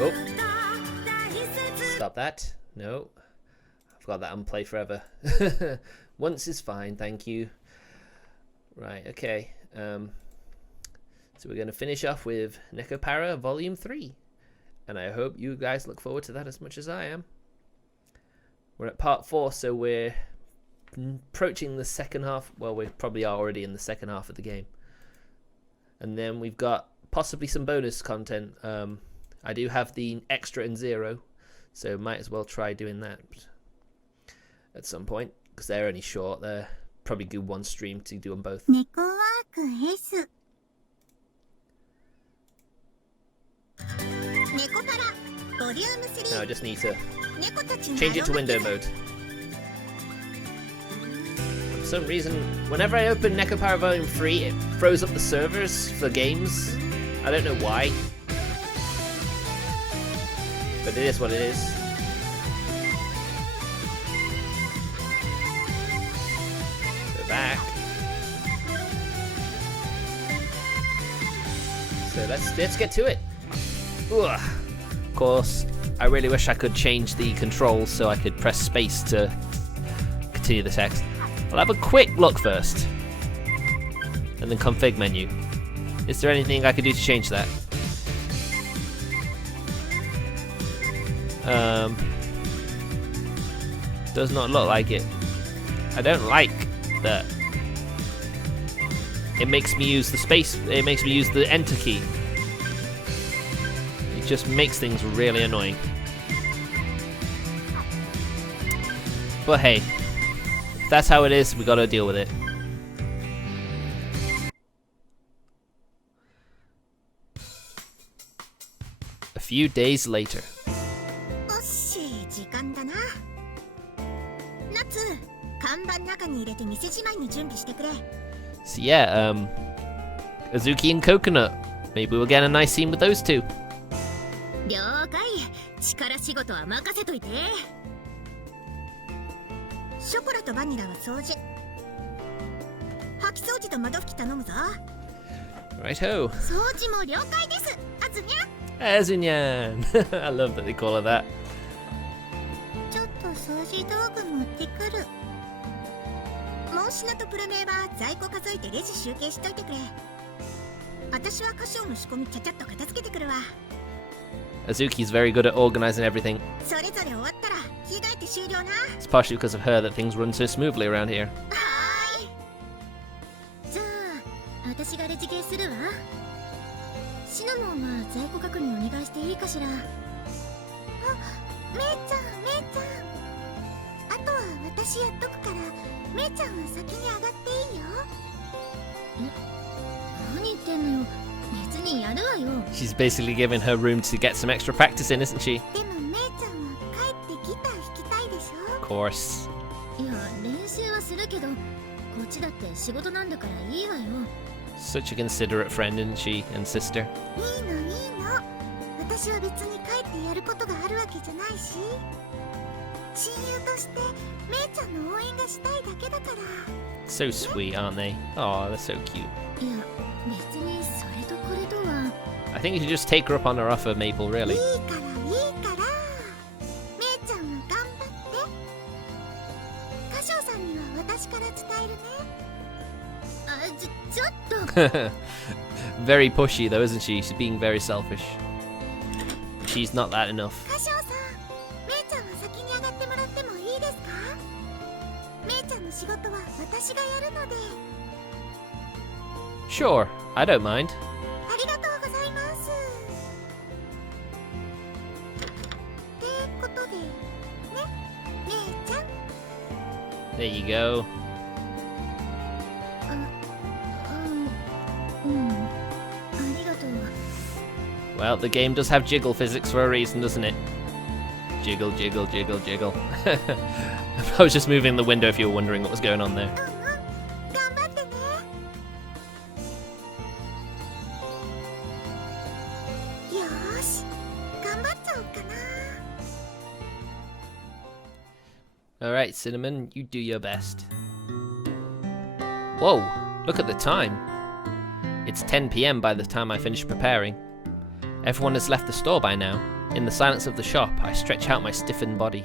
Oh. Stop that. No. I've got that on play forever. Once is fine, thank you. Right, okay. So we're going to finish off with Nekopara Volume 3. And I hope you guys look forward to that as much as I am. We're at part 4, so we're approaching the second half. Well, we probably are already in the second half of the game. And then we've got possibly some bonus content. I do have the extra and zero, so might as well try doing that at some point, because they're only short. They're probably do one stream to do them both. Now I just need to change it to window mode. For some reason, whenever I open Nekopara Volume 3, it throws up the servers for games. I don't know why. But it is what it is. Go back. So let's get to it. Ugh. Of course, I really wish I could change the controls so I could press space to continue the text. I'll have a quick look first. And then config menu. Is there anything I could do to change that? Does not look like it. I don't like that. It makes me use the space. It makes me use the enter key. It just makes things really annoying. But hey, if that's how it is, we gotta deal with it. A few days later. So yeah, Azuki and Coconut. Maybe we'll get a nice scene with those two. Righto. Azunyan. I love that they call her that. Azuki's very good at organizing everything. It's partially because of her that things run so smoothly around here. She's basically giving her room to get some extra practice in, isn't she? Of course. Such a considerate friend, isn't she, and sister? So sweet, aren't they? Oh, they're so cute. I think you should just take her up on her offer, Maple, really. Very pushy though, isn't she? She's being very selfish. She's not that enough. Sure, I don't mind. There you go. Well, the game does have jiggle physics for a reason, doesn't it? Jiggle, jiggle, jiggle, jiggle. I was just moving the window if you were wondering what was going on there. Alright, Cinnamon, you do your best. Whoa, look at the time. It's 10 PM by the time I finish preparing. Everyone has left the store by now. In the silence of the shop, I stretch out my stiffened body.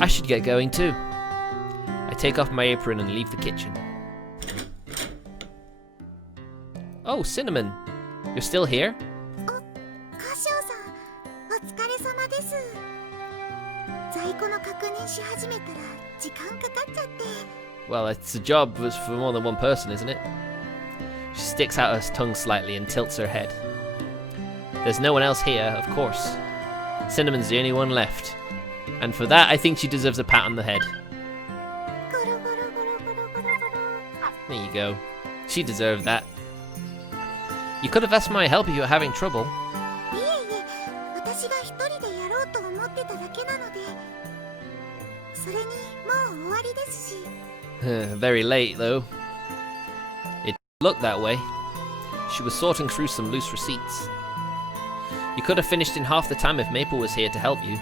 I should get going too. I take off my apron and leave the kitchen. Oh, Cinnamon! You're still here? Well, it's a job for more than one person, isn't it? She sticks out her tongue slightly and tilts her head. There's no one else here, of course. Cinnamon's the only one left. And for that, I think she deserves a pat on the head. There you go. She deserved that. You could have asked my help if you were having trouble. Very late, though. It looked that way. She was sorting through some loose receipts. You could have finished in half the time if Maple was here to help you.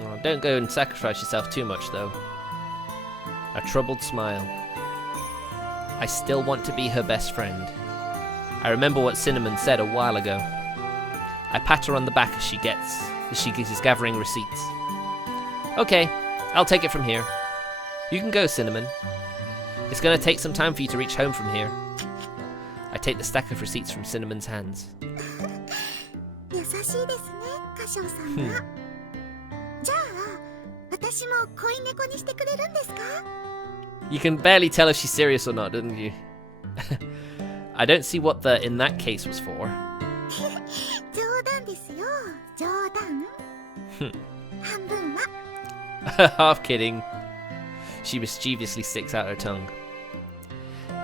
Oh, don't go and sacrifice yourself too much, though. A troubled smile. I still want to be her best friend. I remember what Cinnamon said a while ago. I pat her on the back as she is gathering receipts. Okay, I'll take it from here. You can go, Cinnamon. It's going to take some time for you to reach home from here. I take the stack of receipts from Cinnamon's hands. You can barely tell if she's serious or not, don't you? I don't see what the "in that case" was for. Half kidding. She mischievously sticks out her tongue.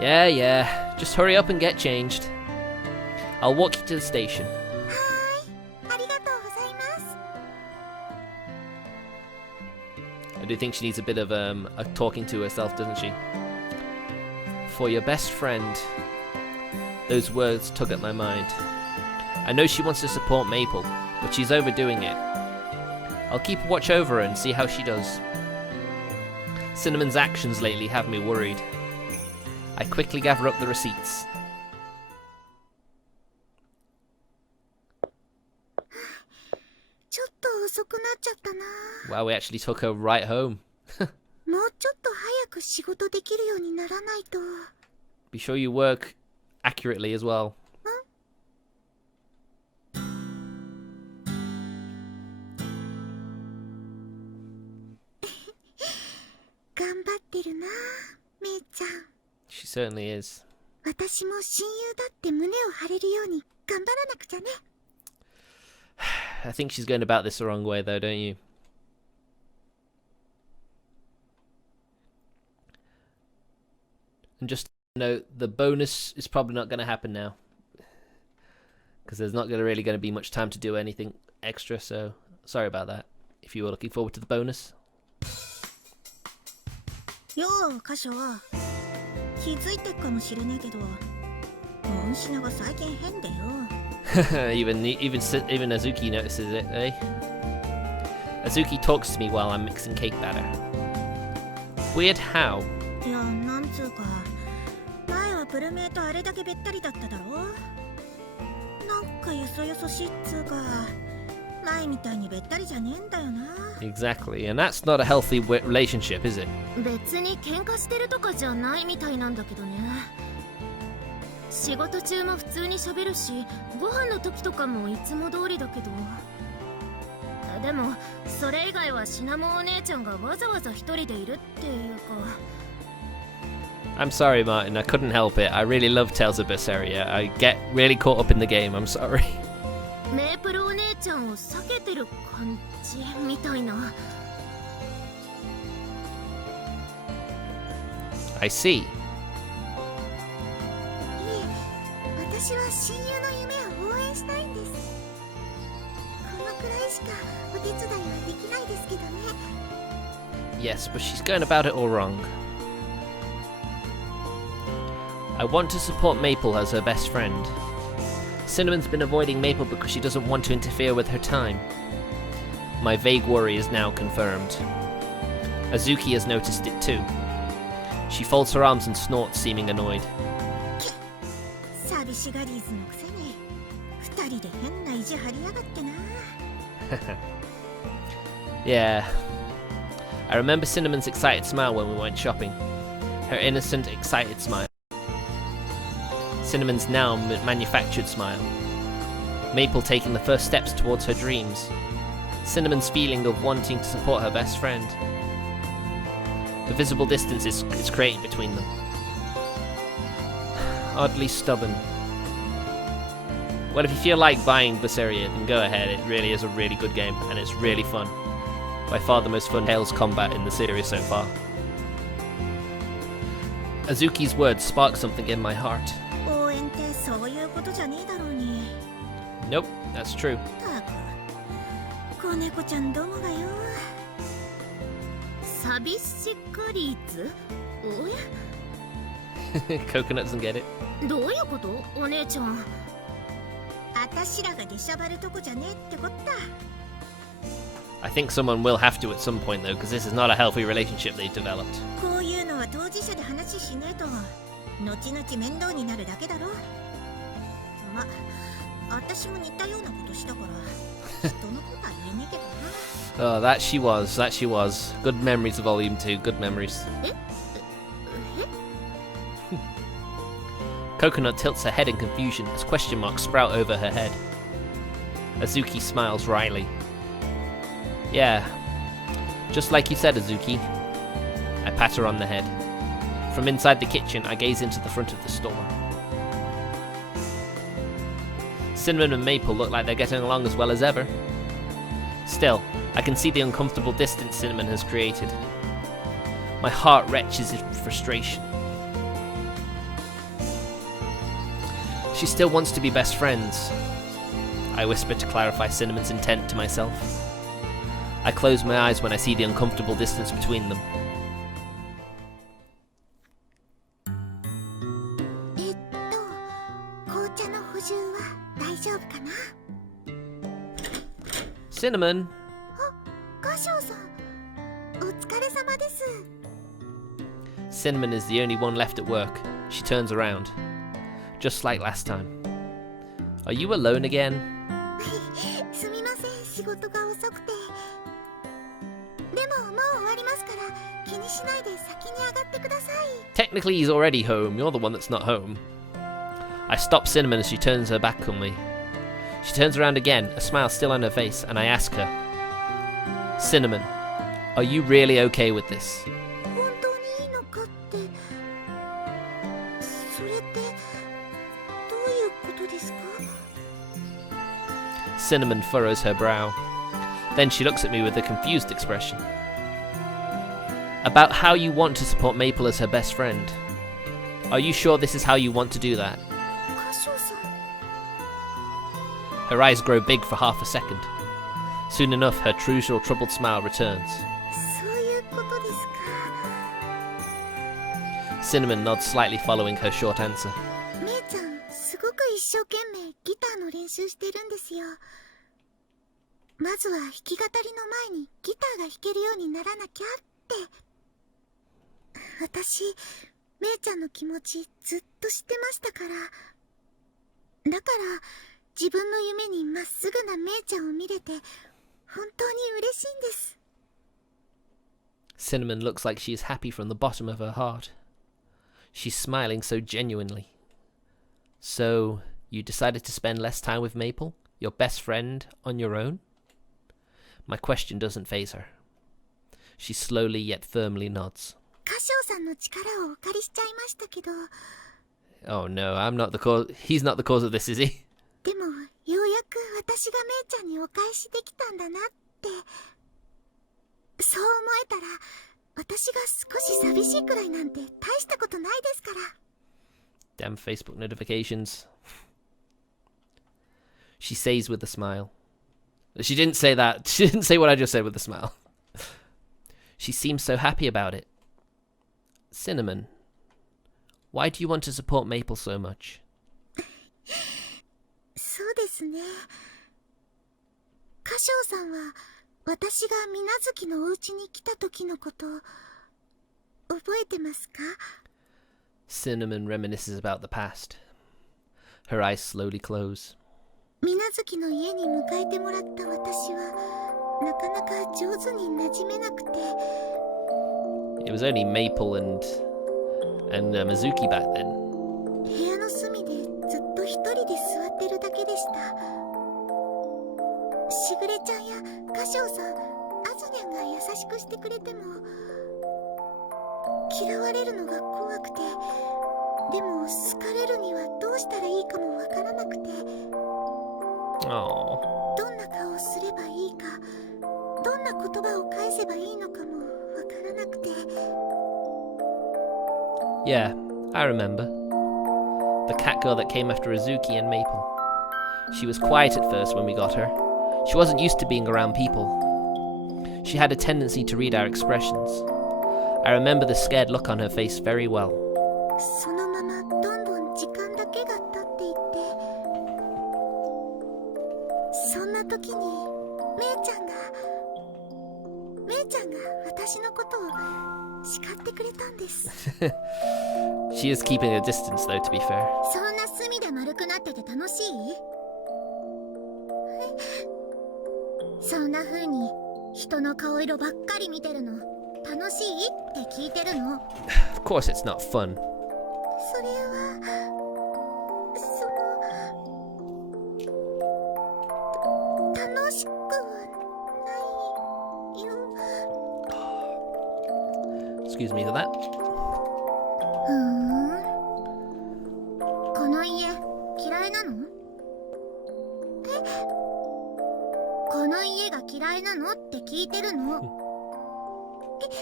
Yeah, just hurry up and get changed. I'll walk you to the station. I do think she needs a bit of a talking to herself, doesn't she? For your best friend. Those words tug at my mind. I know she wants to support Maple, but she's overdoing it. I'll keep watch over her and see how she does. Cinnamon's actions lately have me worried. I quickly gather up the receipts. Wow, we actually took her right home. Be sure you work accurately as well. She certainly is. I think she's going about this the wrong way though, don't you? And just note, the bonus is probably not going to happen now. Because there's not really going to be much time to do anything extra, so sorry about that. If you were looking forward to the bonus. Yo, Kasho. even Azuki notices it, eh? Azuki talks to me while I'm mixing cake batter. Weird how? Exactly, and that's not a healthy relationship, is it? I'm sorry, Martin, I couldn't help it. I really love Tales of Berseria. I get really caught up in the game, I'm sorry. I see. Yes, but she's going about it all wrong. I want to support Maple as her best friend. Cinnamon's been avoiding Maple because she doesn't want to interfere with her time. My vague worry is now confirmed. Azuki has noticed it too. She folds her arms and snorts, seeming annoyed. Yeah. I remember Cinnamon's excited smile when we went shopping. Her innocent, excited smile. Cinnamon's now manufactured smile. Maple taking the first steps towards her dreams. Cinnamon's feeling of wanting to support her best friend. The visible distance is created between them. Oddly stubborn. Well, if you feel like buying Berseria, then go ahead. It really is a really good game, and it's really fun. By far the most fun Tails combat in the series so far. Azuki's words spark something in my heart. Nope, that's true. Coconut doesn't get it. I think someone will have to at some point though, because this is not a healthy relationship they've developed. Oh, that she was. Good memories of Volume 2, good memories. Coconut tilts her head in confusion as question marks sprout over her head. Azuki smiles wryly. Yeah, just like you said, Azuki. I pat her on the head. From inside the kitchen, I gaze into the front of the store. Cinnamon and Maple look like they're getting along as well as ever. Still, I can see the uncomfortable distance Cinnamon has created. My heart retches in frustration. She still wants to be best friends. I whisper to clarify Cinnamon's intent to myself. I close my eyes when I see the uncomfortable distance between them. Cinnamon! Cinnamon is the only one left at work. She turns around. Just like last time. Are you alone again? Technically he's already home, you're the one that's not home. I stop Cinnamon as she turns her back on me. She turns around again, a smile still on her face, and I ask her, Cinnamon, are you really okay with this? Cinnamon furrows her brow. Then she looks at me with a confused expression. About how you want to support Maple as her best friend. Are you sure this is how you want to do that? Her eyes grow big for half a second. Soon enough, her usual troubled smile returns. Cinnamon nods slightly following her short answer. Cinnamon looks like she is happy from the bottom of her heart. She's smiling so genuinely. So, you decided to spend less time with Maple, your best friend, on your own? My question doesn't faze her. She slowly yet firmly nods. Oh no, I'm not the cause. He's not the cause of this, is he? Damn Facebook notifications. She says with a smile. She didn't say that. She didn't say what I just said with a smile. She seems so happy about it. Cinnamon, why do you want to support Maple so much? 覚えてますか？ Cinnamon reminisces about the past. Her eyes slowly close. 水無月の家に迎えてもらった私はなかなか上手に馴染めなくて。 It was only Maple and Azuki back then. 部屋の隅でずっと一人で座ってるだけでした。しぐれちゃんやカシオさん、アズニャンが優しくしてくれても嫌われるのが怖くて、でも好かれるにはどうしたらいいかもわからなくて、 Oh. どんな顔をすればいいか、どんな言葉を返せばいいのかもわからなくて。 Yeah, I remember. The cat girl that came after Azuki and Maple. She was quiet at first when we got her. She wasn't used to being around people. She had a tendency to read our expressions. I remember the scared look on her face very well. そのままどんどん時間だけが経っていって、そんな時にめいちゃんが私のことを叱ってくれたんです。 She is keeping a distance though, to be fair. そんな隅で丸くなってて楽しい？そんな風に人の顔色ばっかり見てるの楽しいって聞いてるの。 Of course it's not fun. それは楽しくはないよ。 Excuse me for that. ふーん、この家嫌いなの？この家が嫌いなのって聞いてるの。嫌いじ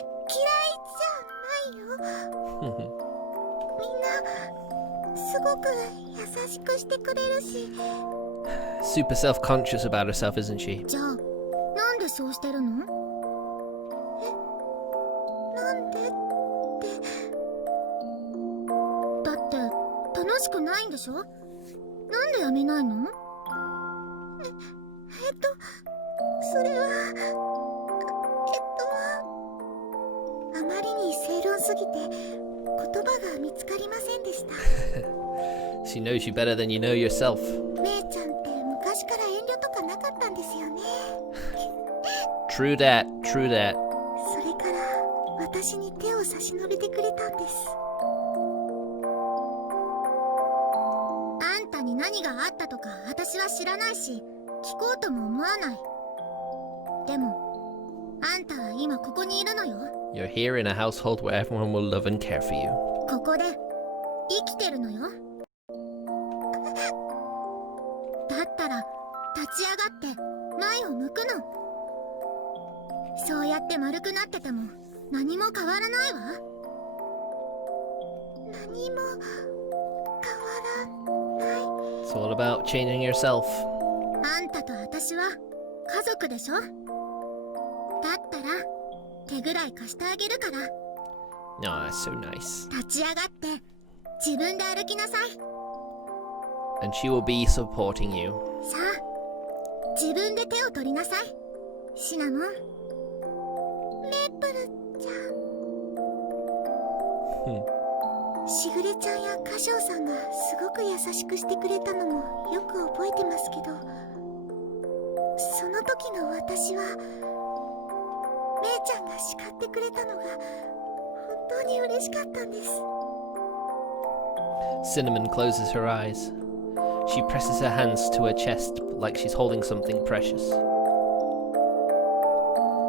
ゃないよ。みんなすごく優しくしてくれるし。 Super self-conscious about herself, isn't she? じゃあなんでそうしてるの？なんでって。だって楽しくないんでしょ？なんでやめないの？それはあまりに正論すぎて言葉が見つかりませんでした。 She knows you better than you know yourself. めいちゃんって昔から遠慮とかなかったんですよね。 True that, true that. それから私に手を差し伸べてくれたんです。あんたに何があったとか私は知らないし聞こうとも思わない。でもあんたは今ここにいるのよ。 You're here in a household where everyone will love and care for you. ここで生きてるのよ。だったら立ち上がって前を向くの。そうやって丸くなってても何も変わらないわ。何も変わらない。 It's all about changing yourself. あんたと私は家族でしょ。だったら手ぐらい貸してあげるから。 Oh, that's so nice. 立ち上がって自分で歩きなさい。 And she will be supporting you. さあ自分で手を取りなさい。シナモン、メープルちゃん。しぐれちゃんやカシオさんがすごく優しくしてくれたのもよく覚えてますけど、その時の私はめいちゃんが叱ってくれたのが本当に嬉しかったんです。 Cinnamon closes her eyes. She presses her hands to her chest like she's holding something precious.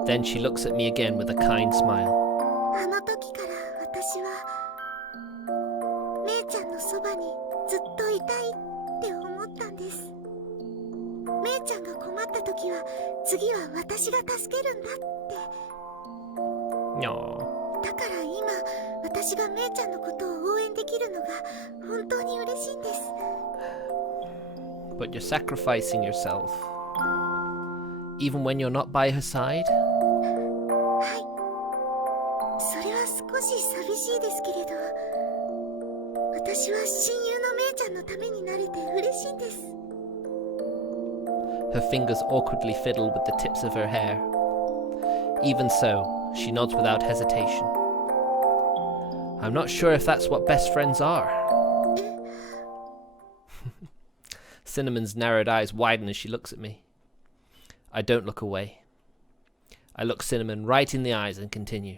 Then she looks at me again with a kind smile. あの時から私はめいちゃんのそばにずっといたいって思ったんです。めいちゃんが困った時は次は私が助けるんだって。 Aww. だから今私がめいちゃんのことを応援できるのが本当に嬉しいんです。 But you're sacrificing yourself. Even when you're not by her side? はい、それは少し寂しいですけれど、私は親友のめいちゃんのためになれて嬉しいんです。 Her fingers awkwardly fiddle with the tips of her hair. Even so, she nods without hesitation. I'm not sure if that's what best friends are. Cinnamon's narrowed eyes widen as she looks at me. I don't look away. I look Cinnamon right in the eyes and continue.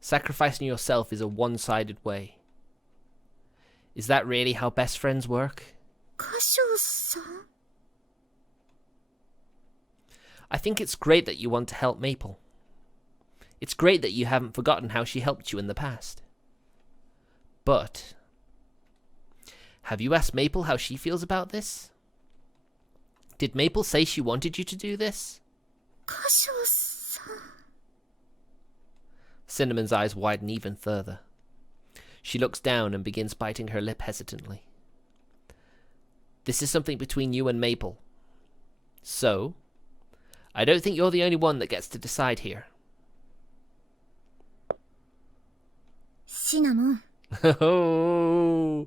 Sacrificing yourself is a one-sided way. Is that really how best friends work? Kasho-san? I think it's great that you want to help Maple. It's great that you haven't forgotten how she helped you in the past. But have you asked Maple how she feels about this? Did Maple say she wanted you to do this? Kasho-san. Cinnamon's eyes widen even further. She looks down and begins biting her lip hesitantly. This is something between you and Maple. So, I don't think you're the only one that gets to decide here. Cinnamon. Oh,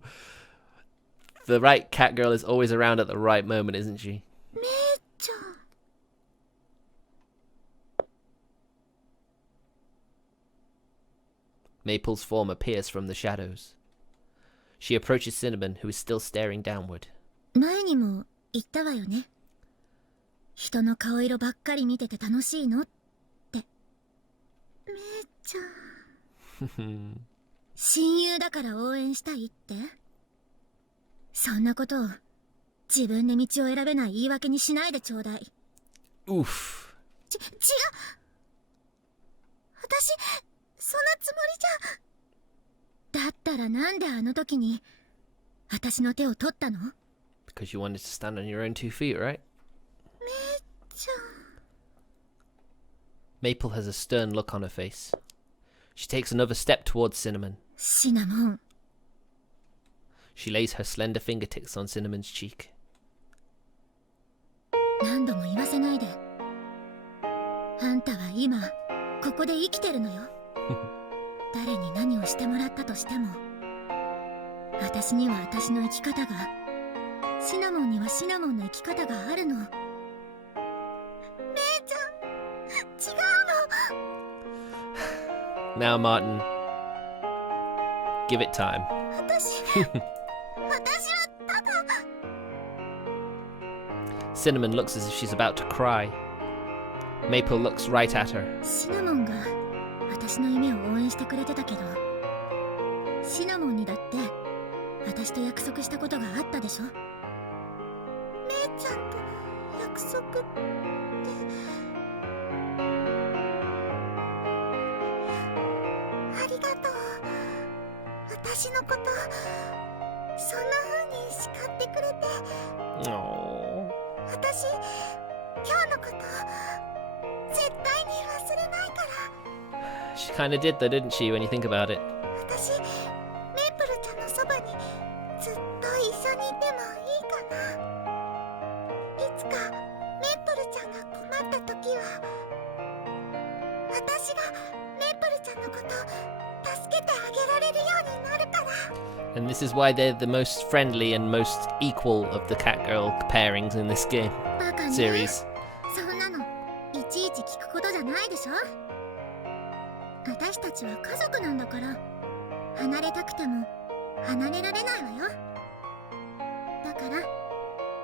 the right cat girl is always around at the right moment, isn't she? Mei-chan. Maple's form appears from the shadows. She approaches Cinnamon, who is still staring downward. 前にも言ったわよね。人の顔色ばっかり見てて楽しいのって。めいちゃん。親友だから応援したいって。そんなことを自分で道を選べない言い訳にしないでちょうだい。Oof. 違う。私、そんなつもりじゃ。だったらなんであの時に私の手を取ったの？ Because you wanted to stand on your own 2 feet, right? めいちゃん。Maple has a stern look on her face. She takes another step towards Cinnamon. シナモン。She lays her slender fingertips on Cinnamon's cheek. 何度も言わせないで。あんたは今ここで生きてるのよ。誰に何をしてもらったとしても、私には私の生き方が、シナモンにはシナモンの生き方があるの。めいちゃん、違うの。Now, Martin. Give it time. 私はただ。Cinnamon looks as if she's about to cry. Maple looks right at her. シナモンが私の夢を応援してくれてたけど、シナモンにだって私と約束したことがあったでしょ。めいちゃんと約束って。ありがとう。私のことそんな風に叱ってくれて。Aww. 私、今日のこと絶対に忘れないから。She kinda did though, didn't she, when you think about it? 私、メープルちゃんのそばにずっと一緒にいてもいいかな。いつかメープルちゃんが困った時は、私がメープルちゃんのこと助けてあげられるようになるから。And this is why they're the most friendly and most equal of the cat girl pairings in this game バカね。 series. そんなのいちいち聞くことじゃないでしょ。私たちは家族なんだから、離れたくても離れられないわよ。だから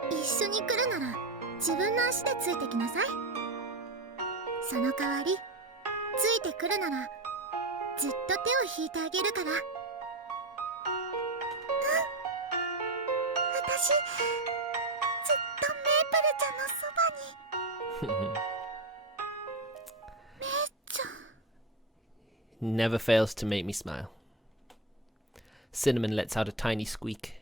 一緒に来るなら自分の足でついてきなさい。その代わりついてくるならずっと手を引いてあげるから。私ずっとメープルちゃんのそばに。めいちゃん。 Never fails to make me smile. Cinnamon lets out a tiny squeak.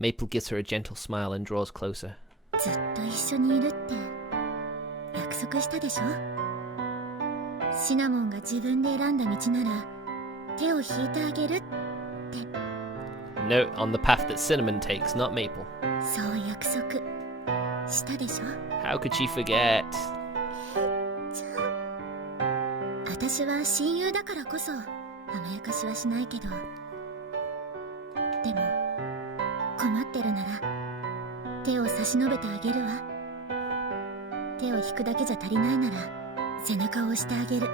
Maple gives her a gentle smile and draws closer. ずっと一緒にいるって約束したでしょ。シナモンが自分で選んだ道なら手を引いてあげるって。 Note on the path that Cinnamon takes, not Maple. そう約束したでしょ。 How could she forget? 私は親友だからこそ甘やかしはしないけど、でも困ってるなら手を差し伸べてあげるわ。手を引くだけじゃ足りないなら背中を押してあげる。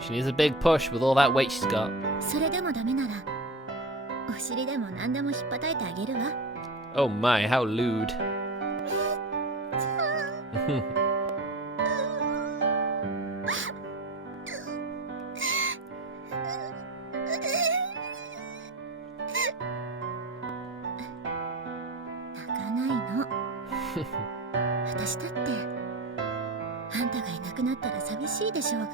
She needs a big push with all that weight she's got. それでもダメならお尻でも何でも引っ叩いてあげるわ。 Oh my, how lewd. 泣かないの。私だってあんたがいなくなったら寂しいでしょうが。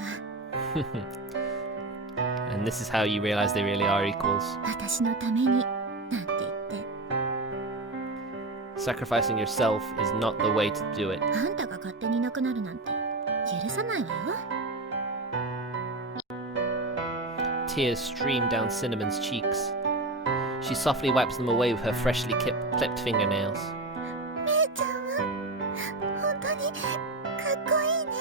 And this is how you realize they really are equals. 私のためになんて言って Sacrificing yourself is not the way to do it. あんたが勝手にいなくなるなんて許さないわよ。 Tears stream down Cinnamon's cheeks. She softly wipes them away with her freshly clipped fingernails. めいちゃんは本当にかっこいいね。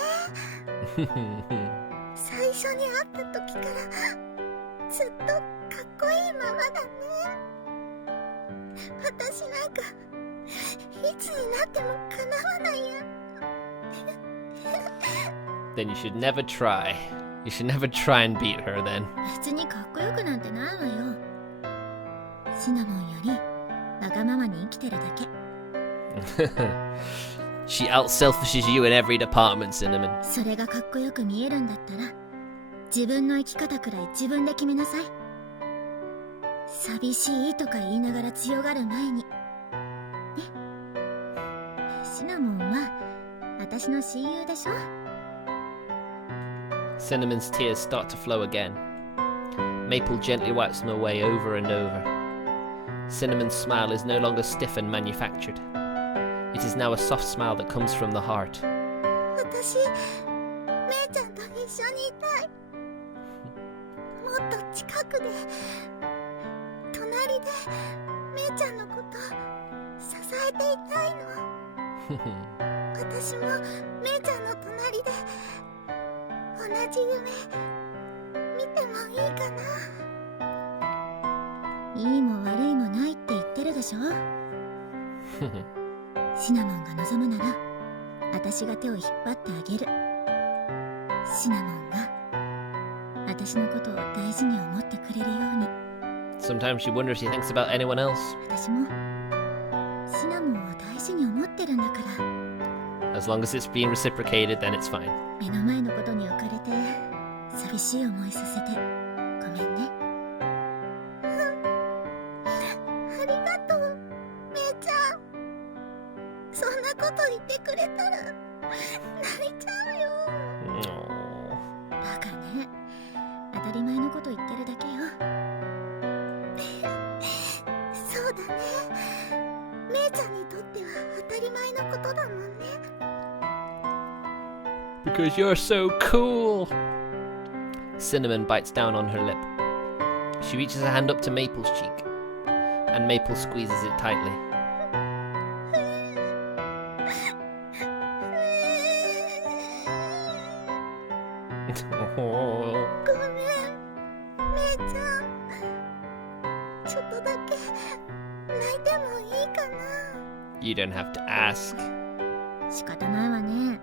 最初に会った時からずっとかっこいいままだね。私なんかいつになってもかなわないや。Then you should never try. You should never try and beat her then. 別にかっこよくなんてないわよ。シナモンよりわがままに生きてるだけ。She out-selfishes you in every department, Cinnamon. それがかっこよく見えるんだったら自分の生き方くらい自分で決めなさい。寂しいとか言いながら強がる前にね。シナモンは私の親友でしょ。 Cinnamon's tears start to flow again. Maple gently wipes them away over and over. Cinnamon's smile is no longer stiff and manufactured. It is now a soft smile that comes from the heart. 私めいちゃんと一緒にいたい。もっと近くで隣でめいちゃんのこと支えていたいの。私もめいちゃんの隣で同じ夢見てもいいかな。いいも悪いもないって言ってるでしょ。シナモンが望むなら私が手を引っ張ってあげる。シナモンが私のことを大事に思ってくれるように。 Sometimes she wonders if she thinks about anyone else. 私もシナモンを大事に思ってるんだから。 As long as it's being reciprocated, then it's fine. 目の前のことに浮かれて寂しい思いさせてごめんね。ありがとうめいちゃん。そんなこと言ってくれたら泣いちゃうよ。 バカね。当たり前のこと言ってるだけよ。そうだね。めいちゃんにとっては当たり前のことだもんね。 Because you're so cool! Cinnamon bites down on her lip. She reaches her hand up to Maple's cheek, and Maple squeezes it tightly. ごめんめいちゃん。ちょっとだけ泣いてもいいかな。 You don't have to ask. 仕方ないわね。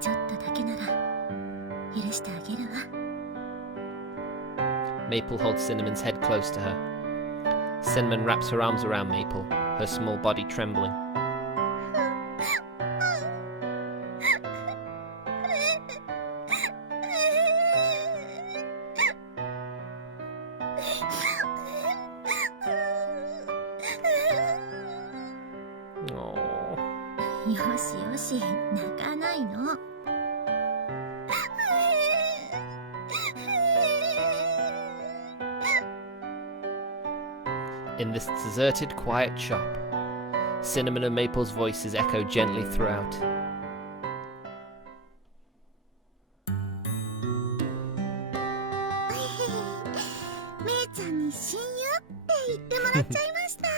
ちょっとだけなら許してあげるわ。 Maple holds Cinnamon's head close to her. Cinnamon wraps her arms around Maple, her small body trembling. よしよし、泣かないの。 In this deserted, quiet shop, Cinnamon and Maple's voices echo gently throughout. めいちゃんに親友って言ってもらっちゃいました。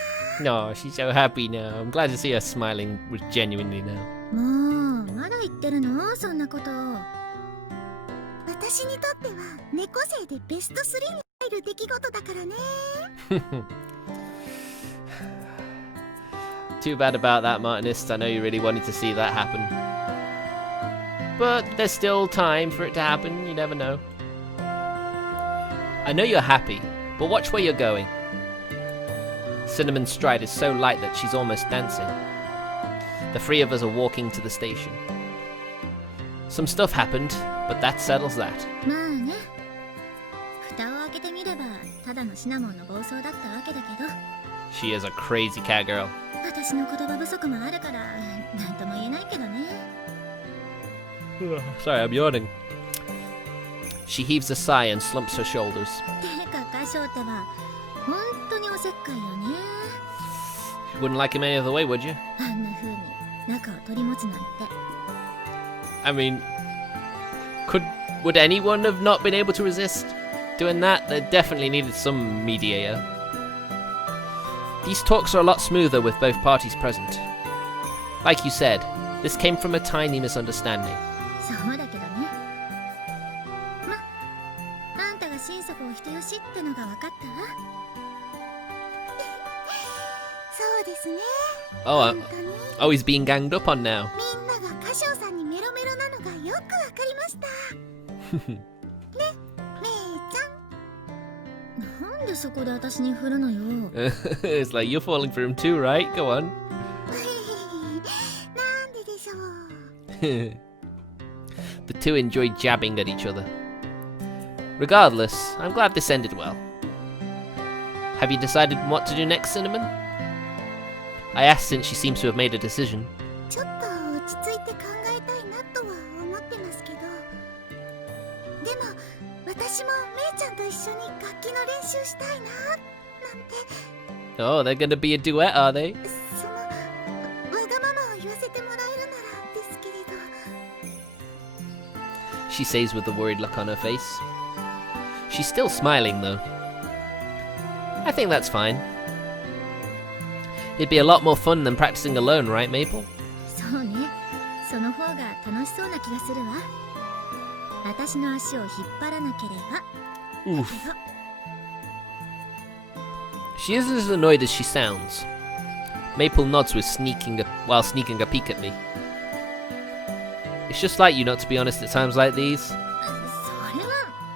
No, she's so happy now. I'm glad to see her smiling genuinely now. もうまだ言ってるのそんなこと。私にとっては猫背でベスト3に入る出来事だからね。 Too bad about that, Martinist. I know you really wanted to see that happen. But there's still time for it to happen, you never know. I know you're happy, but watch where you're going. Cinnamon's stride is so light that she's almost dancing. The three of us are walking to the station. Some stuff happened, but that settles that. まあね。蓋を開けてみればただのシナモンの暴走だったわけだけど。She is a crazy cat girl. 私の言葉不足もあるからなんとも言えないけどね。Sorry, I'm yawning. She heaves a sigh and slumps her shoulders. てか歌唱っては本当におせっかいよね。 You wouldn't like him any other way, would you? あんな風に仲を取り持つなんて。I mean, would anyone have not been able to resist doing that? They definitely needed some mediator. These talks are a lot smoother with both parties present. Like you said, this came from a tiny misunderstanding. そうだけどね。あんたが心底お人よしってのが分かったわ。そうですね。 Oh, he's being ganged up on now. みんなが歌唱さんにメロメロなのがよくわかりました。ね、めいちゃん。なんでそこで私に振るのよ。It's like you're falling for him too, right? Go on. なんででしょう。The two enjoyed jabbing at each other. Regardless, I'm glad this ended well. Have you decided what to do next, Cinnamon? I asked since she seems to have made a decision. ちょっと落ち着いて考えたいなとは思ってますけど。でも私もめいちゃんと一緒に楽器の練習したいななんて。 Oh, they're gonna be a duet, are they? そのわがままを言わせてもらえるならですけれど。 She says with a worried look on her face. She's still smiling though. I think that's fine. It'd be a lot more fun than practicing alone, right, Maple? そうね。その方が楽しそうな気がするわ。私の足を引っ張らなければ。 Oof. She isn't as annoyed as she sounds. Maple nods while sneaking a peek at me. It's just like you not to be honest at times like these. それは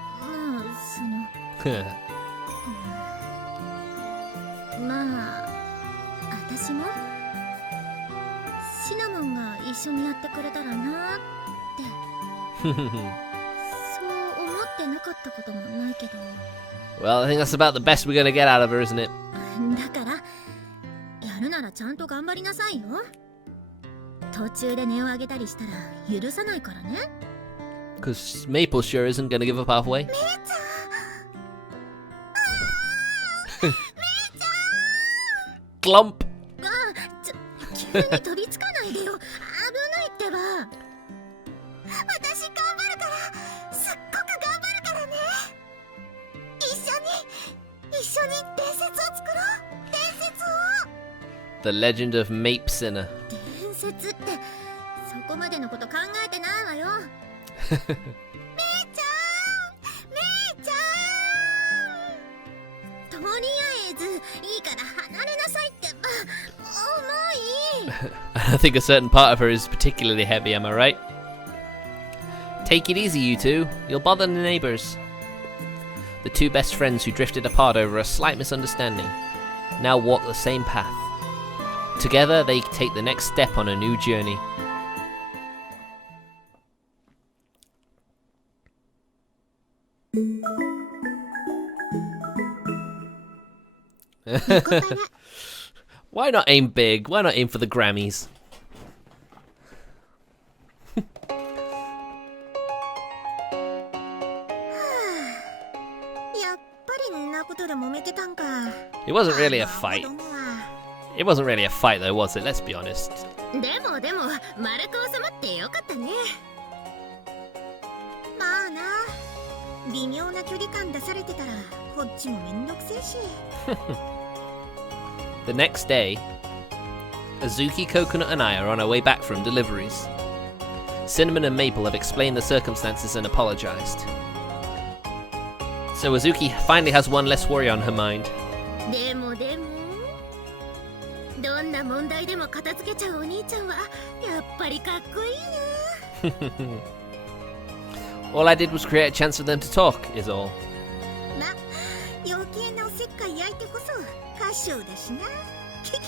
まあそのまあ私もシナモンが一緒にやってくれたらなってそう思ってなかったこともないけど。 Well, I think that's about the best we're gonna get out of her, isn't it? だからやるならちゃんと頑張りなさいよ。途中で音を上げたりしたら許さないからね。 Because Maple sure isn't gonna give up halfway. めいちゃんGlump! 急に飛びつかないでよ。危ないってば。私頑張るから、すっごく頑張るからね。一緒に伝説を作ろう。伝説を。 The legend of Mape Sinner. 伝説ってそこまでのこと考えてないわよ。めいちゃん、めいちゃん。とりあえずいいから離れなさいってば。重い。 I think a certain part of her is particularly heavy, am I right? Take it easy, you two. You'll bother the neighbors. The two best friends who drifted apart over a slight misunderstanding now walk the same path. Together, they take the next step on a new journey. Why not aim big? Why not aim for the Grammys? やっぱりんなことで揉めてたんか。 It wasn't really a fight. It wasn't really a fight though, was it? Let's be honest. でも丸く収まってよかったね。まあな、微妙な距離感出されてたらこっちもめんどくせえし。The next day, Azuki, Coconut and I are on our way back from deliveries. Cinnamon and Maple have explained the circumstances and apologized. So Azuki finally has one less worry on her mind. でもどんな問題でも片付けちゃうお兄ちゃんはやっぱりかっこいいな。All I did was create a chance for them to talk, is all. ま、余計なおせっかい焼いてこそ歌唱だしな。キキキ。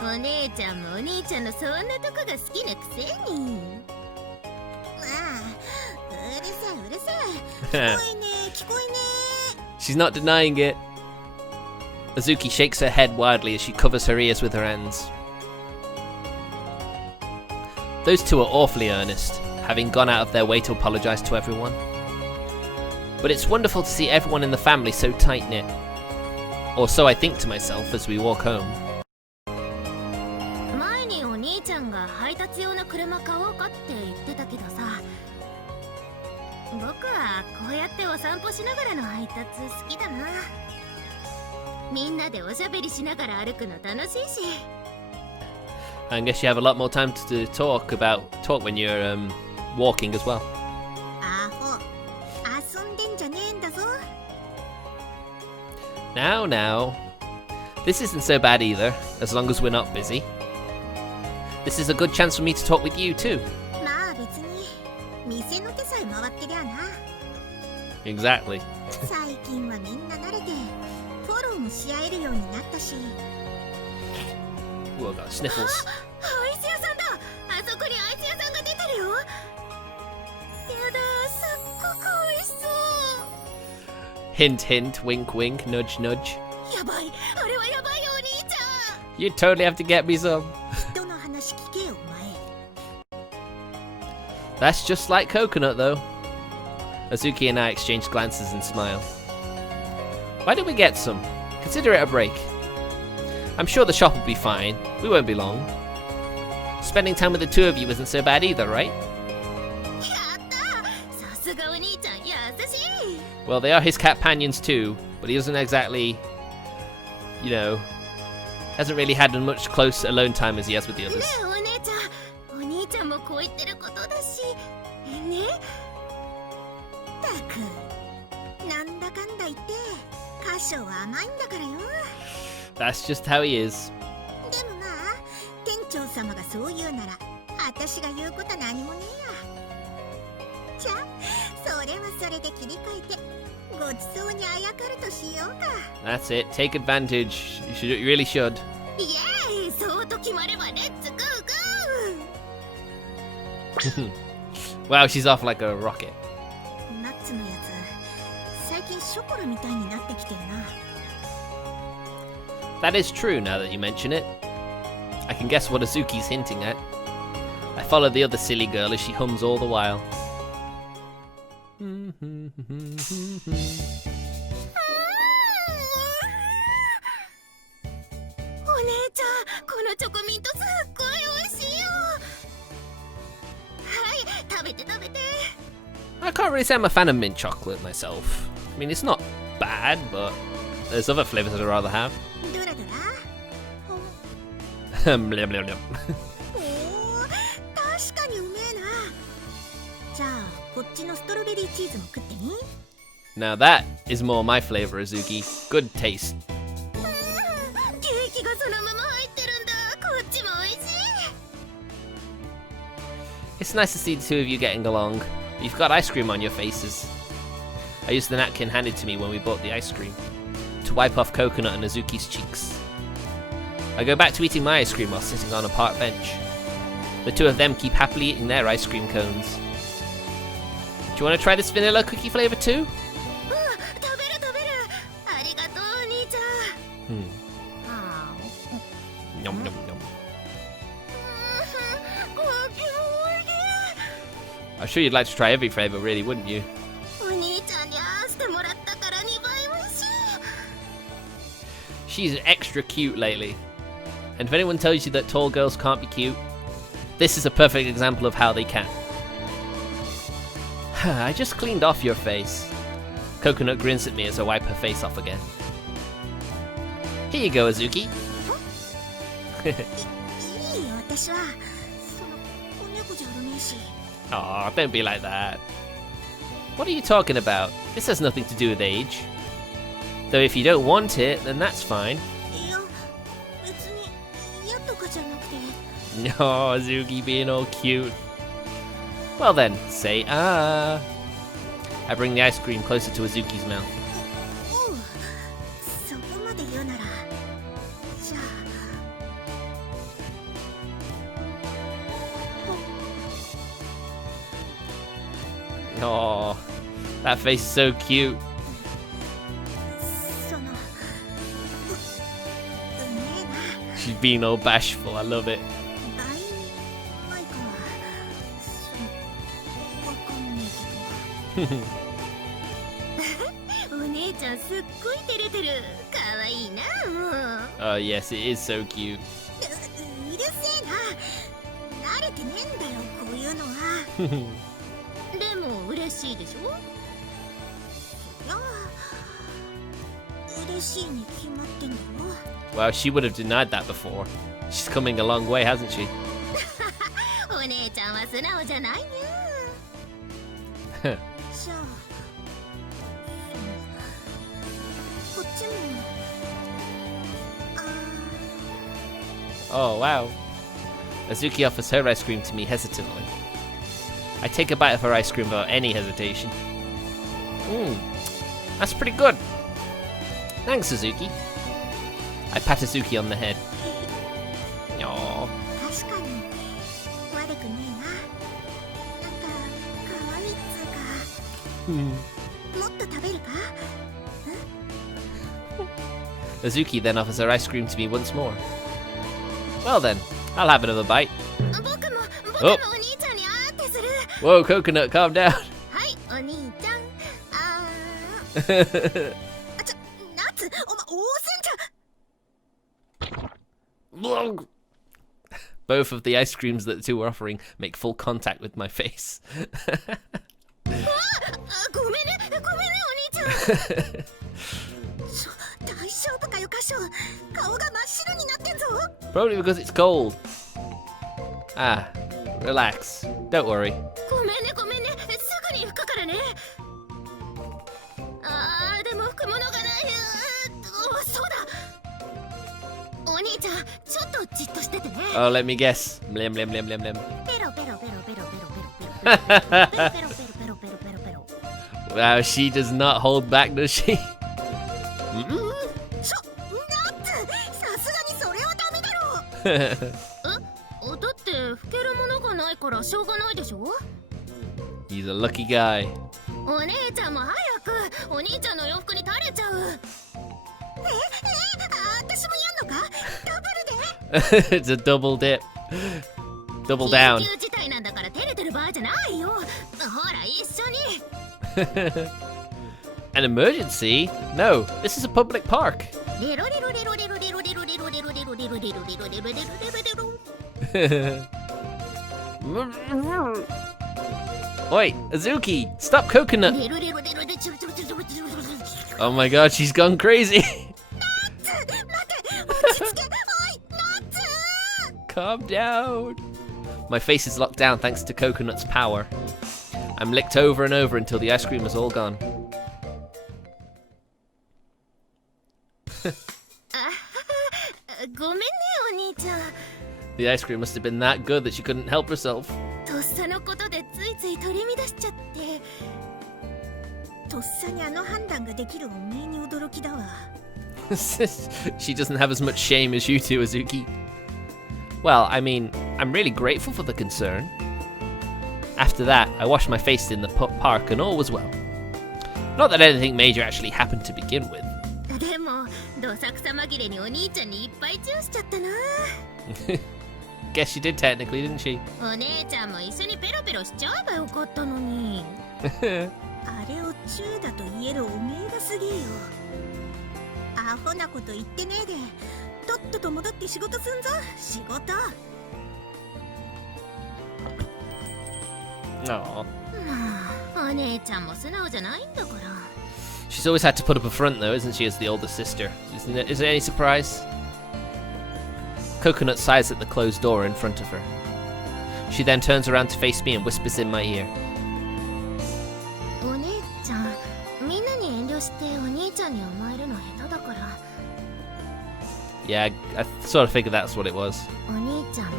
お姉ちゃんもお兄ちゃんのそんなとこが好きなくせに。まあ、うるさいうるさい。聞こえねえ聞こえねえ。 She's not denying it. Azuki shakes her head wildly as she covers her ears with her hands. Those two are awfully earnest, having gone out of their way to apologize to everyone. But it's wonderful to see everyone in the family so tight-knit. Or so I think to myself as we walk home. 前にお兄ちゃんが配達用の車買おうかって言ってたけどさ、僕はこうやってお散歩しながらの配達好きだな。みんなでおしゃべりしながら歩くの楽しいし。I guess you have a lot more time to talk when you're walking as well. アホ、遊んでんじゃねえんだぞ。 Now. This isn't so bad either, as long as we're not busy. This is a good chance for me to talk with you too. まあ別に店の手さえ回ってりゃな。 Exactly. 最近はみんな慣れてフォローもし合えるようになったし。 Ooh, I've got sniffles. アイス屋さんだ。あそこにアイス屋さんが出てるよ。やだ、すっごく美味しそう。 Hint, hint, wink, wink, nudge, nudge. やばい、あれはやばいよお兄ちゃん。 You totally have to get me some. 人の話聞けよお前。 That's just like Coconut, though. Azuki and I exchange glances and smile. Why don't we get some? Consider it a break. I'm sure the shop will be fine. We won't be long. Spending time with the two of you isn't so bad either, right? やった、さすがお兄ちゃん優しい。 Well, they are his companions too, but he doesn't exactly, you know, hasn't really had as much close alone time as he has with the ね others. えお姉ちゃん、お兄ちゃんもこう言ってることだしね。たく、なんだかんだ言って歌唱は甘いんだからよ。 That's just how he is. でもまあ、店長様がそう言うなら私が言うことは何もねえや。じゃあそれはそれで切り替えてごちそうにあやかるとしようか。 That's it. Take advantage. You really should. イエーイ、そうと決まればレッツゴーゴー。 Wow, she's off like a rocket. ナッツのやつ最近ショコラみたいになってきてるな。 That is true now that you mention it. I can guess what Azuki's hinting at. I follow the other silly girl as she hums all the while. お姉ちゃん、このチョコミントすっごい美味しいよ。はい、食べて食べて。 I can't really say I'm a fan of mint chocolate myself. I mean, it's not bad, but there's other flavors I'd rather have. どらどら。 Blah, blah, blah. おー、確かにうめえな。じゃあこっちのストロベリーチーズも食ってみ。 Now that is more my flavor, Azuki. Good taste. ケーキがそのまま入ってるんだ。こっちも美味しい。 It's nice to see the two of you getting along. You've got ice cream on your faces. I used the napkin handed to me when we bought the ice cream to wipe off Coconut and Azuki's cheeks. I go back to eating my ice cream while sitting on a park bench. The two of them keep happily eating their ice cream cones. Do you want to try this vanilla cookie flavor too? うん、食べる食べる。ありがとうお兄ちゃん。 あー、 Nom nom nom. クッキーも美味しい。 I'm sure you'd like to try every flavor, really, wouldn't you? お兄ちゃんにああしてもらったから2倍美味しい。 She's extra cute lately. And if anyone tells you that tall girls can't be cute, this is a perfect example of how they can. I just cleaned off your face. Coconut grins at me as I wipe her face off again. Here you go, Azuki. いいよ、私はその子猫じゃあるめえし。 Aw, don't be like that. What are you talking about? This has nothing to do with age. Though if you don't want it, then that's fine. いや、別に嫌とかじゃなくて。 No, Azuki being all cute. Well then, say ah. I bring the ice cream closer to Azuki's mouth. おう、そこまで言うならじゃあ Oh, that face is so cute. そのねえな She's being all bashful. I love it. だいぶ前からわかんねえけどお姉ちゃんすっごい照れてるかわいいなもう Oh yes, it is so cute. うるせえな慣れてねえんだよこういうのはでも嬉しいでしょいや嬉しいに決まってんだろ Well, she would have denied that before. She's coming a long way, hasn't she? お姉ちゃんは素直じゃないにゃじゃあこっちもOh wow. Azuki offers her ice cream to me hesitantly. I take a bite of her ice cream without any hesitation. That's pretty good. Thanks, Azuki. I pat Azuki on the head. Aww. 確かに悪くねえななんか可愛いっつうかもっと食べるか Azuki then offers her ice cream to me once more. Well then, I'll have another bite. 僕もお兄ちゃんにあーってする Whoa, Coconut, calm down. はいお兄ちゃんあーナッツお前大戦じゃ Both of the ice creams that the two were offering make full contact with my face. ごめんねお兄ちゃん大丈夫かよカショ顔が真っ白になってんぞ Probably because it's cold. Ah, relax. Don't worry. ごめんねすぐに拭くからねあーでも拭くものがないそうだお兄ちゃんちょっとじっとしててね Oh, let me guess. Blim, blim, blim, blim, blim. ペロペロペロペロペロペロペロペロペロペロペロペロペロ Wow, she does not hold back, does she? ナッツさすがにそれはダメだろだって拭けるものがないからしょうがないでしょ He's a lucky guy. お姉ちゃんも早くお兄ちゃんの洋服に垂れちゃう私もやんのかダブルで It's a double dip. Double down. 緊急事態なんだから照れてる場合じゃないよほら一緒に An emergency? No, this is a public park. レロレロレロレロレロレロレロレロレロレロレロレロレロレロレロ Oi, Azuki, stop Coconut. レロレロレロレロ Oh my god, she's gone crazy. 待って落ち着けおいナッツ Calm down. My face is locked down thanks to Coconut's power. I'm licked over and over until the ice cream is all gone. ごめんねお兄ちゃん The ice cream must have been that good that she couldn't help herself. とっさのことでついつい取り乱しちゃってとっさにあの判断ができるおめえに驚きだわ She doesn't have as much shame as you do, Azuki. Well, I mean, I'm really grateful for the concern. After that, I washed my face in the park and all was well. Not that anything major actually happened to begin with. でもどさくさ紛れにお兄ちゃんにいっぱいチューしちゃったな Guess she did technically, didn't she? お姉ちゃんも一緒にペロペロしちゃえばよかったのにあれをチューだと言えるおめえがすげえよアホなこと言ってねえでとっとと戻って仕事すんぞ仕事 Aww. まあお姉ちゃんも素直じゃないんだから She's always had to put up a front though, isn't she, as the older sister? Is it any surprise? Coconut sighs at the closed door in front of her. She then turns around to face me and whispers in my ear. お姉ちゃんみんなに遠慮してお兄ちゃんに甘えるの下手だから Yeah, I sort of figured that's what it was. お兄ちゃんも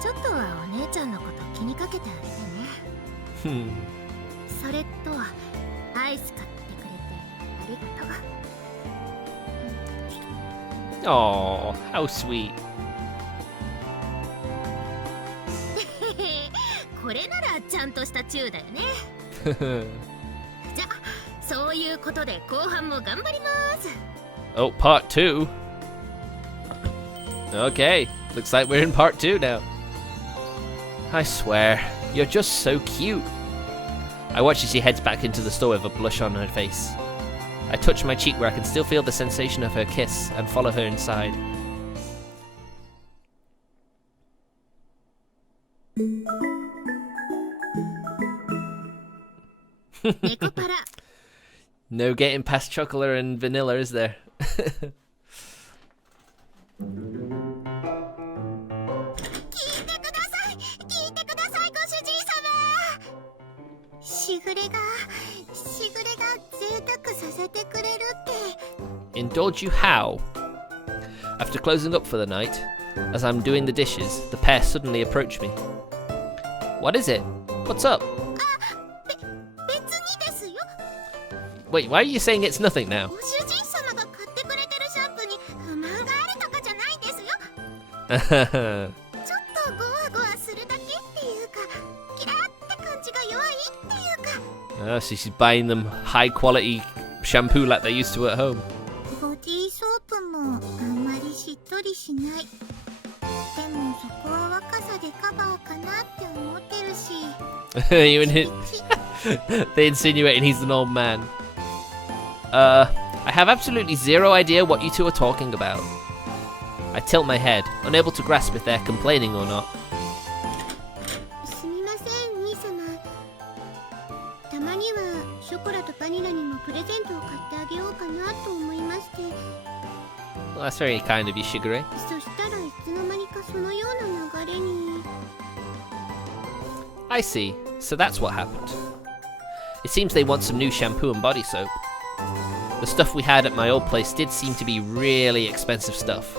ちょっとはお姉ちゃんのこと気にかけてあげてねそれとアイス買ってくれてありがとう。 Oh, how sweet. これならちゃんとしたチューだよね。じゃあそういうことで後半も頑張ります。 Oh, part 2. Okay, looks like we're in part 2 now. I swear, you're just so cute. I watch as she heads back into the store with a blush on her face. I touch my cheek where I can still feel the sensation of her kiss and follow her inside. Nekopara. No getting past chocolate and vanilla, is there? しぐれが贅沢させてくれるって。 Indulge you how? After closing up for the night, as I'm doing the dishes, the pair suddenly approach me. What is it? What's up? 別にですよ。 Wait, why are you saying it's nothing now? ご主人様が買ってくれてるシャンプーに不満があるとかじゃないんですよ。ちょっとゴワゴワするだけっていうか、キラーって感じが弱いっていうか。 Oh, so she's buying them high quality shampoo like they used to at home. ボディーソープもあんまりしっとりしない。でもそこは若さでカバーかなって思ってるし。You and him. They insinuating he's an old man. I have absolutely zero idea what you two are talking about. I tilt my head, unable to grasp if they're complaining or not. すみません、兄様。たまにはショコラとバニラにもプレゼントを買ってあげようかなと思いまして。 Well, that's very kind of you, Shigure. そしたらいつの間にかそのような流れに。 I see. So that's what happened. It seems they want some new shampoo and body soap. The stuff we had at my old place did seem to be really expensive stuff.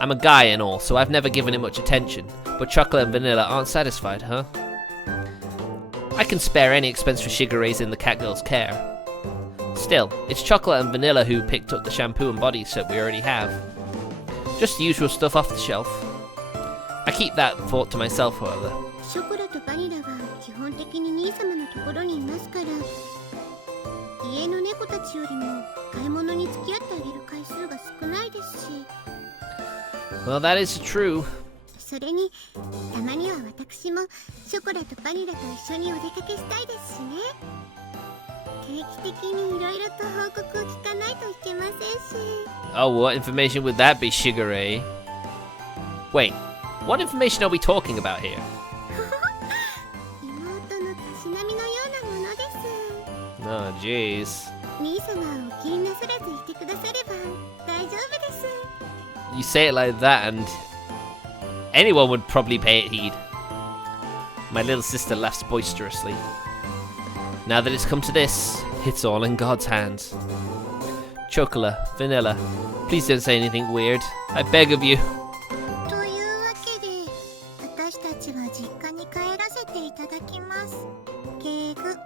I'm a guy and all, so I've never given it much attention, but chocolate and vanilla aren't satisfied, huh? I can spare any expense for Shigure's in the catgirl's care. Still, it's chocolate and vanilla who picked up the shampoo and body soap we already have. Just the usual stuff off the shelf. I keep that thought to myself, however. ショコラとバニラは基本的に兄様のところにいますから、家の猫たちよりも買い物に付き合ってあげる回数が少ないですし。 Well, that is true. それにたまには私もショコラとバニラと一緒にお出かけしたいですしね。定期的にいろいろと報告を聞かないといけませんし。 Oh, what information would that be, Shigure? Wait, what information are we talking about here? 妹のたしなみのようなものです。 Oh, jeez. 兄様はお気になさらずいてくだされば大丈夫です。 You say it like that and anyone would probably pay it heed. My little sister laughs boisterously. Now that it's come to this, it's all in God's hands. Chocolate, vanilla, please don't say anything weird. I beg of you. というわけで私たちは実家に帰らせていただきます。ゲグ。あ、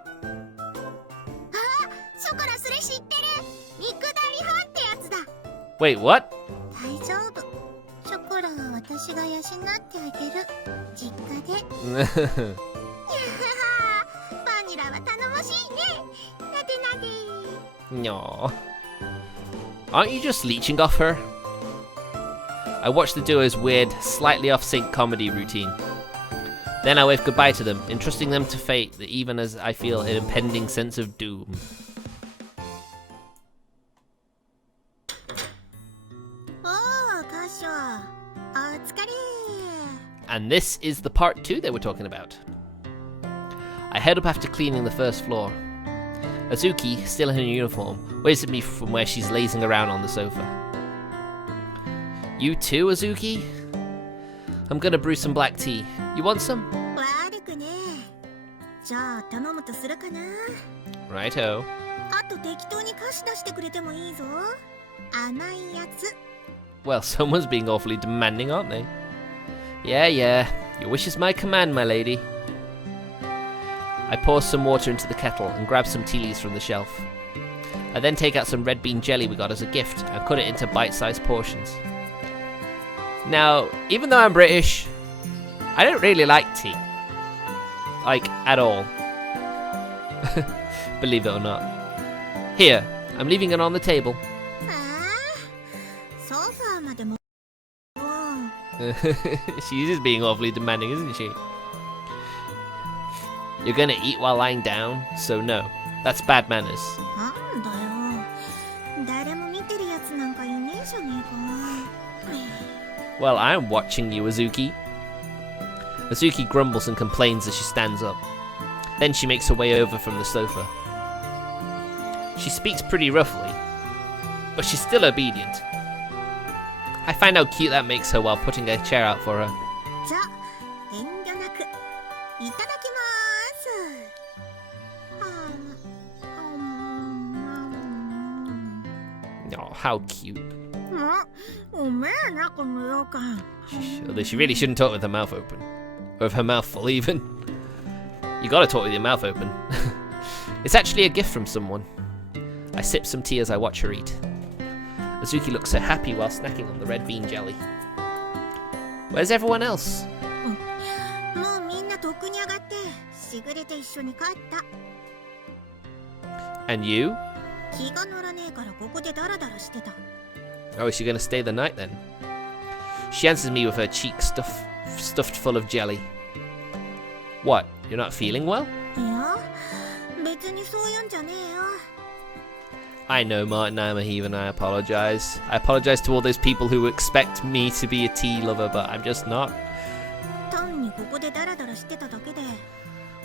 ショコラそれ知ってる。肉大ファンってやつだ。 Wait, what? 大丈夫。ショコラは私が養ってあげる。実家で。バニラは頼もしいね。なでなで。 No. Aren't you just leeching off her? I watch the duo's weird, slightly off-sync comedy routine. Then I wave goodbye to them, entrusting them to fate, even as I feel an impending sense of doom. Oh, 歌唱。お疲れ。 And this is the part 2 they were talking about. I head up after cleaning the first floor. Azuki, still in her uniform, waves at me from where she's lazing around on the sofa. You too, Azuki? I'm gonna brew some black tea. You want some? 悪くね。じゃあ頼むとするかな。 Righto. あと適当に歌詞出してくれてもいいぞ。甘いやつ。 Well, someone's being awfully demanding, aren't they? Yeah, your wish is my command, my lady. I pour some water into the kettle and grab some tea leaves from the shelf. I then take out some red bean jelly we got as a gift and cut it into bite-sized portions. Now, even though I'm British, I don't really like tea. Like, at all. Believe it or not. Here, I'm leaving it on the table. She's just being awfully demanding, isn't she? You're gonna eat while lying down, so no. That's bad manners. Well, I'm watching you, Azuki. Azuki grumbles and complains as she stands up. Then she makes her way over from the sofa. She speaks pretty roughly, but she's still obedient. I find how cute that makes her while putting a chair out for her. Oh, how cute. Although she really shouldn't talk with her mouth open. Or with her mouth full, even. You gotta talk with your mouth open. It's actually a gift from someone. I sip some tea as I watch her eat. Azuki looks so happy while snacking on the red bean jelly. Where's everyone else? And you? Oh, is she gonna stay the night then? She answers me with her cheek stuffed full of jelly. What? You're not feeling well? I know, Martin, I'm a heathen, I apologize. I apologize to all those people who expect me to be a tea lover, but I'm just not.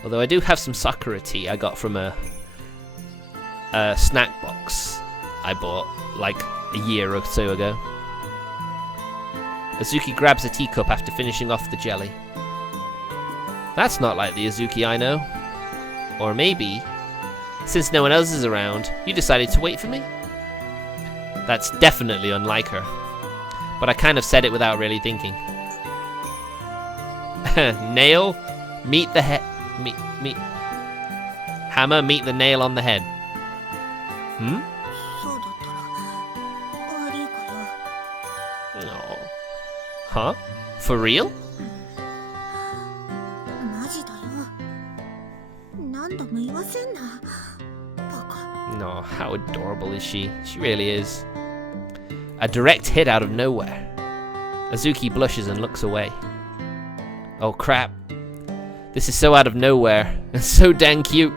Although I do have some Sakura tea I got from a snack box I bought like a year or so ago. Azuki grabs a teacup after finishing off the jelly. That's not like the Azuki I know. Or maybe, since no one else is around, you decided to wait for me? That's definitely unlike her. But I kind of said it without really thinking. Nail, meet the head. Meet. Hammer, meet the nail on the head. Hmm? No. Huh? For real? No, how adorable is she? She really is. A direct hit out of nowhere. Azuki blushes and looks away. Oh crap. This is so out of nowhere, and so dang cute.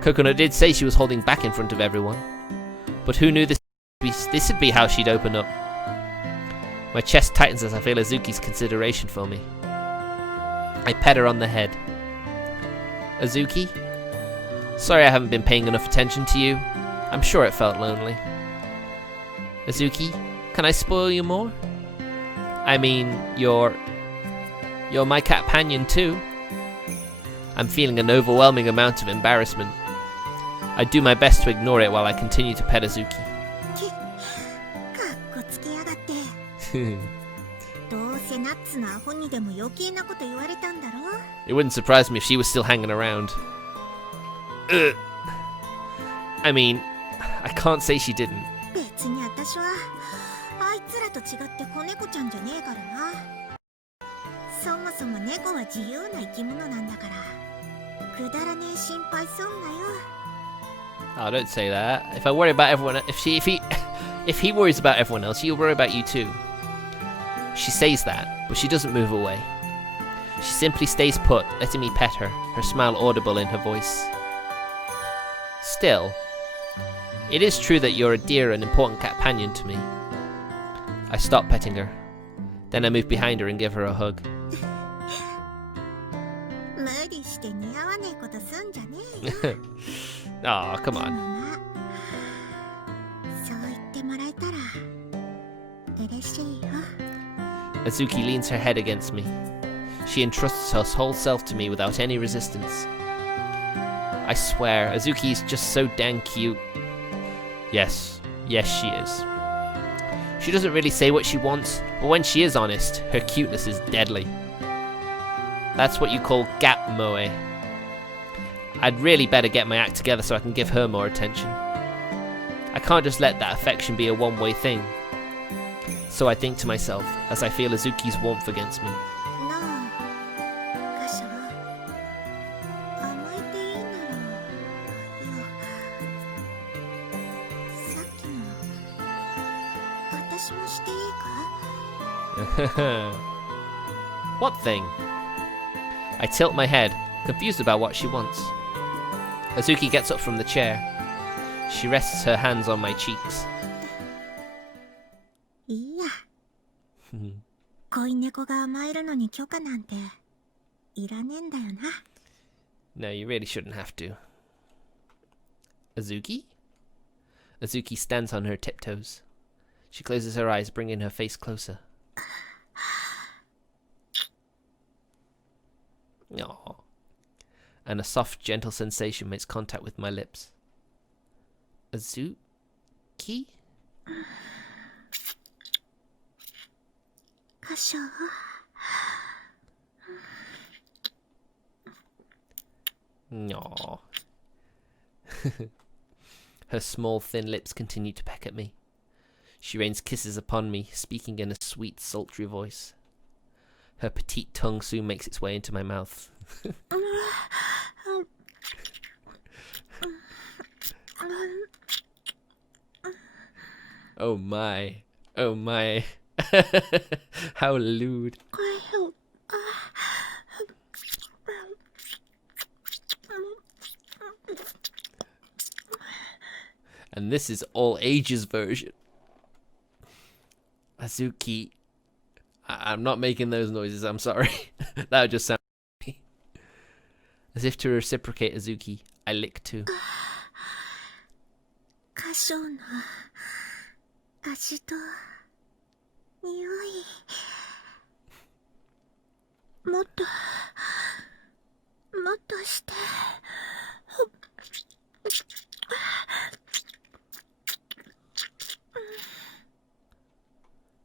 Coconut did say she was holding back in front of everyone. But who knew this would be how she'd open up. My chest tightens as I feel Azuki's consideration for me. I pet her on the head. Azuki? Sorry I haven't been paying enough attention to you. I'm sure it felt lonely. Azuki, can I spoil you more? I mean, you're my companion too. I'm feeling an overwhelming amount of embarrassment. I do my best to ignore it while I continue to pet Azuki. It wouldn't surprise me if she was still hanging around. Ugh. I mean, I can't say she didn't. Oh, don't say that. If I worry about everyone, if he worries about everyone else, he'll worry about you too. She says that, but she doesn't move away. She simply stays put, letting me pet her, her smile audible in her voice. Still, it is true that you're a dear and important companion to me. I stop petting her. Then I move behind her and give her a hug. Aw, come on. Azuki leans her head against me. She entrusts her whole self to me without any resistance. I swear, Azuki's just so dang cute. Yes, she is. She doesn't really say what she wants, but when she is honest, her cuteness is deadly. That's what you call gap moe. I'd really better get my act together so I can give her more attention. I can't just let that affection be a one-way thing. So I think to myself, as I feel Azuki's warmth against me. なあ、カシャ、甘えていいなら、いや、さっきの、私もしていいか？ What thing? I tilt my head, confused about what she wants. Azuki gets up from the chair. She rests her hands on my cheeks. いいや。恋猫が甘えるのに許可なんていらねえんだよな。No, you really shouldn't have to. Azuki? Azuki stands on her tiptoes. She closes her eyes, bringing her face closer. Aww. And a soft, gentle sensation makes contact with my lips. Azuki? カシャ。Aww. Her small, thin lips continue to peck at me. She rains kisses upon me, speaking in a sweet, sultry voice. Her petite tongue soon makes its way into my mouth. Oh my. Oh my. How lewd. And this is all ages version. Azuki. I'm not making those noises, I'm sorry. That would just sound funny. As if to reciprocate Azuki, I lick too. カショの味と匂い、もっとして。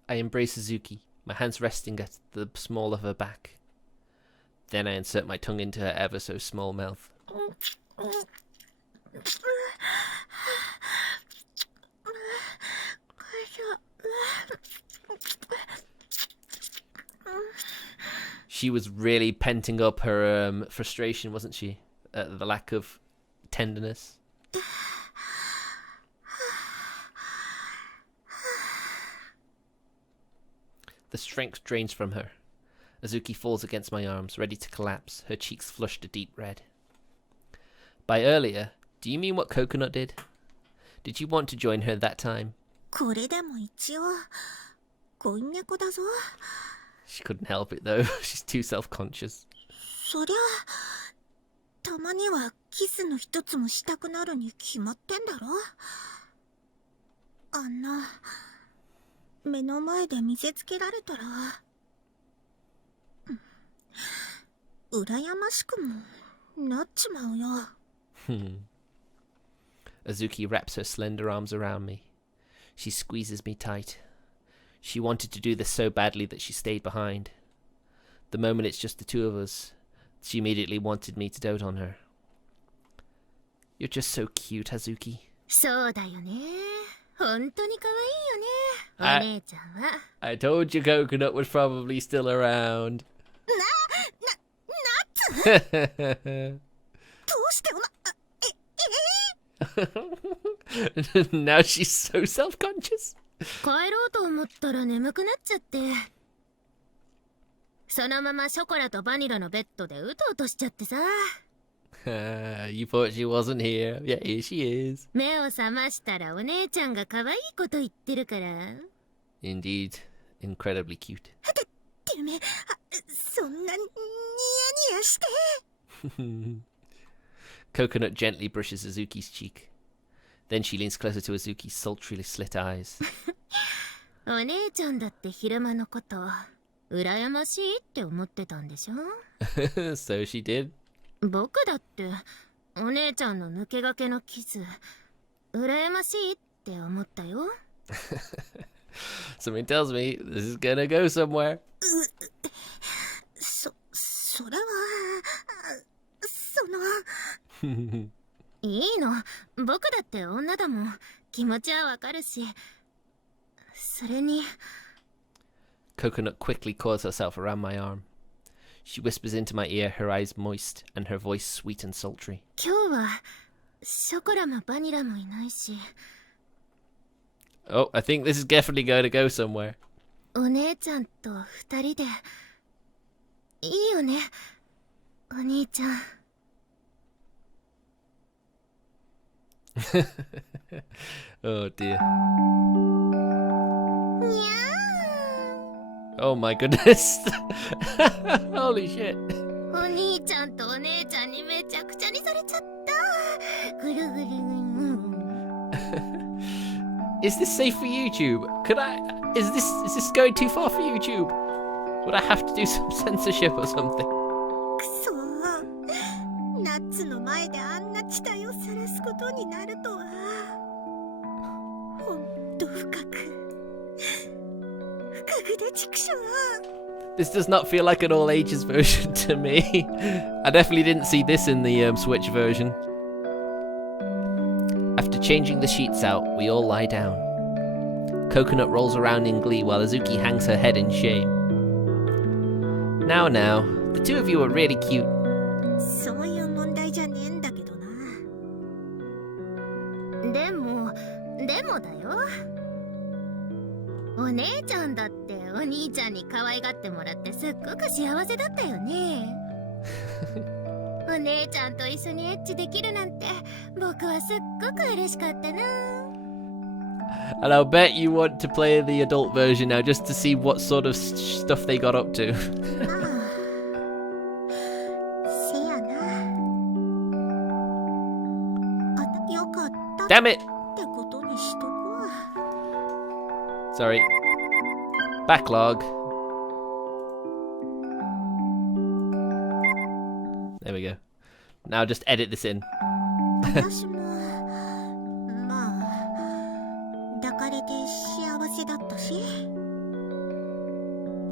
I embrace Azuki, my hands resting at the small of her back. Then I insert my tongue into her ever so small mouth. She was really penting up her frustration, wasn't she? At the lack of tenderness. The strength drains from her. Azuki falls against my arms, ready to collapse, her cheeks flushed a deep red. By earlier, do you mean what Coconut did? Did you want to join her that time? これでも一応恋猫だぞ。 She couldn't help it though. She's too self-conscious. そりゃたまにはキスの一つもしたくなるに決まってんだろ。あんな目の前で見せつけられたら羨ましくもなっちまうよ。Azuki wraps her slender arms around me. She squeezes me tight. She wanted to do this so badly that she stayed behind. The moment it's just the two of us, she immediately wanted me to dote on her. You're just so cute, Azuki. そうだよね。本当に可愛いよね、お姉ちゃんは。I told you Coconut was probably still around. どうしてNow she's so self-conscious. 帰ろうと思ったら眠くなっちゃって。そのままショコラとバニラのベッドでうとうとしちゃってさ。You thought she wasn't here. Yeah, here she is. 目を覚ましたらお姉ちゃんが可愛いこと言ってるから。Indeed, incredibly cute. てめえ、そんなニヤニヤして。Coconut gently brushes Azuki's cheek. Then she leans closer to Azuki's sultrily slit eyes. お姉ちゃんだって昼間のこと羨ましいって思ってたんでしょ？ So she did. 僕だってお姉ちゃんの抜け駆けのキス羨ましいって思ったよ。Something tells me this is gonna go somewhere. それはそのいいの、僕だって女だもん。気持ちはわかるし。それに Coconut quickly coils herself around my arm. She whispers into my ear, her eyes moist and her voice sweet and sultry. 今日はショコラもバニラもいないし。 Oh, I think this is definitely going to go somewhere. お姉ちゃんと二人でいいよね、お兄ちゃん。Oh dear. にゃ Oh my goodness. Holy shit. ー、お兄ちゃんとお姉ちゃんにめちゃくちゃにされちゃった。ぐるぐるぐる。 Is this safe for YouTube? Is this going too far for YouTube? Would I have to do some censorship or something? くそー、ナッツの前であんな地帯を晒すことになるとは。ほんと深くで畜生。 This does not feel like an all ages version to me. I definitely didn't see this in the Switch version. After changing the sheets out, we all lie down. Coconut rolls around in glee while Azuki hangs her head in shame. Now, the two of you are really cute. そういう問題じゃねえんだけどな。でもだよ。お姉ちゃんだってお兄ちゃんに可愛がってもらってすっごく幸せだったよね。お姉ちゃんと一緒にエッチできるなんて僕はすっごく嬉しかったな。 And I'll bet you want to play the adult version now just to see what sort of stuff they got up to. せやな。あ、よかった。 Damn it! ってことにしとくわ。 Sorry. Backlog. There we go. Now just edit this in. 私もまあ抱かれて幸せだったし、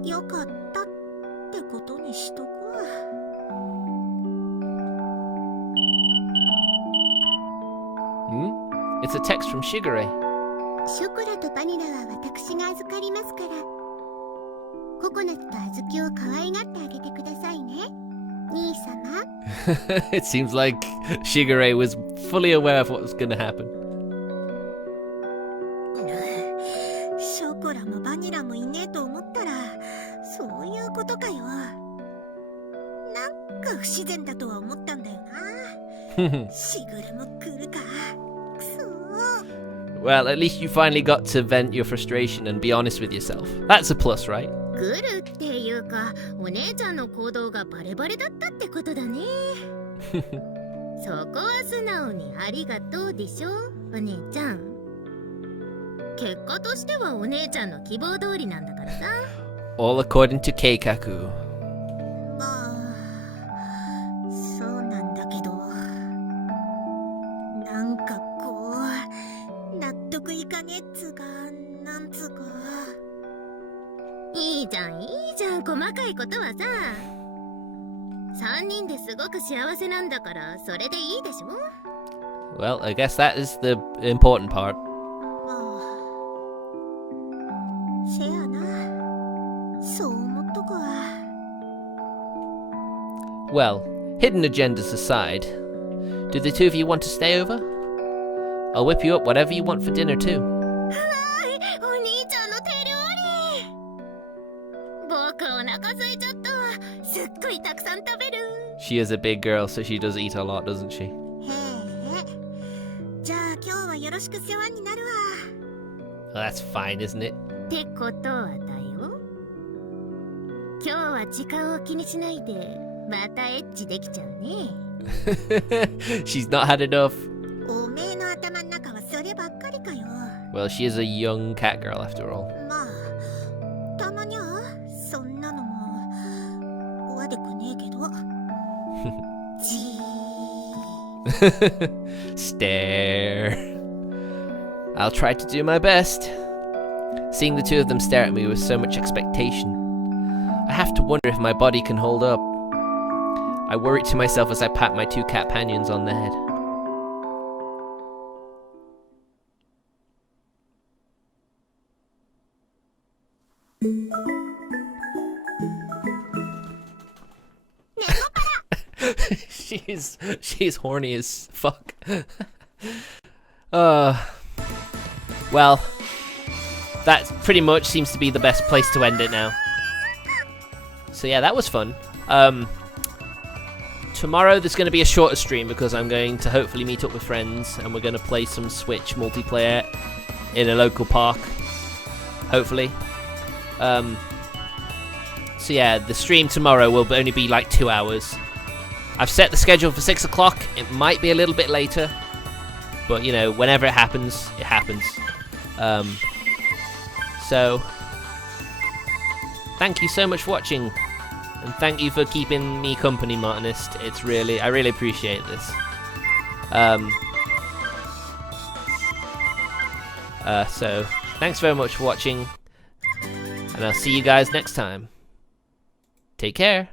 よかったってことにしとくわ。 It's a text from Shigure. ショコラとバニラは私が預かりますから、ココナッツと小豆を可愛がってあげてくださいね、兄様。 It seems like Shigure was fully aware of what was going to happen. ショコラもバニラもいねえと思ったらそういうことかよ。なんか不自然だとは思ったんだよな。しぐれも来るか。くそー。 Well, at least you finally got to vent your frustration and be honest with yourself. That's a plus, right? 来るっていうか、お姉ちゃんの行動がバレバレだったってことだね。そこは素直にありがとうでしょ、お姉ちゃん。結果としてはお姉ちゃんの希望通りなんだからさ。 All according to Keikaku. まあ、そうなんだけど、なんかこう、納得いかねえっつうか、なんつうか。いいじゃん、いいじゃん、細かいことはさ。3人ですごく幸せなんだから、それでいいでしょ。 Well, I guess that is the important part. まあ、せやな。そう思っとくわ。 Well, hidden agendas aside, do the two of you want to stay over? I'll whip you up whatever you want for dinner too. はい、お兄ちゃんの手料理。僕お腹空いちゃった。すっごいたくさん食べる。 She is a big girl, so she does eat a lot, doesn't she? へえ。じゃあ今日はよろしく世話になるわ。 Well, that's fine, isn't it? ってことはだよ。今日は時間を気にしないで、またエッチできちゃうね。She's not had enough. おめえの頭の中はそればっかりかよ。 Well, she is a young cat girl after all. まあ、たまにはそんなのも悪くねえけど。じー。 Stare. I'll try to do my best. Seeing the two of them stare at me with so much expectation, I have to wonder if my body can hold up. I worry to myself as I pat my 2 cat panions on the head. she's horny as fuck. Well, that pretty much seems to be the best place to end it now. So yeah, that was fun. Tomorrow there's going to be a shorter stream because I'm going to hopefully meet up with friends and we're going to play some Switch multiplayer in a local park. Hopefully. So yeah, the stream tomorrow will only be like 2 hours. I've set the schedule for 6 o'clock. It might be a little bit later, but you know, whenever it happens, it happens. So thank you so much for watching, and thank you for keeping me company, Martinist. I really appreciate this. So thanks very much for watching, and I'll see you guys next time. Take care.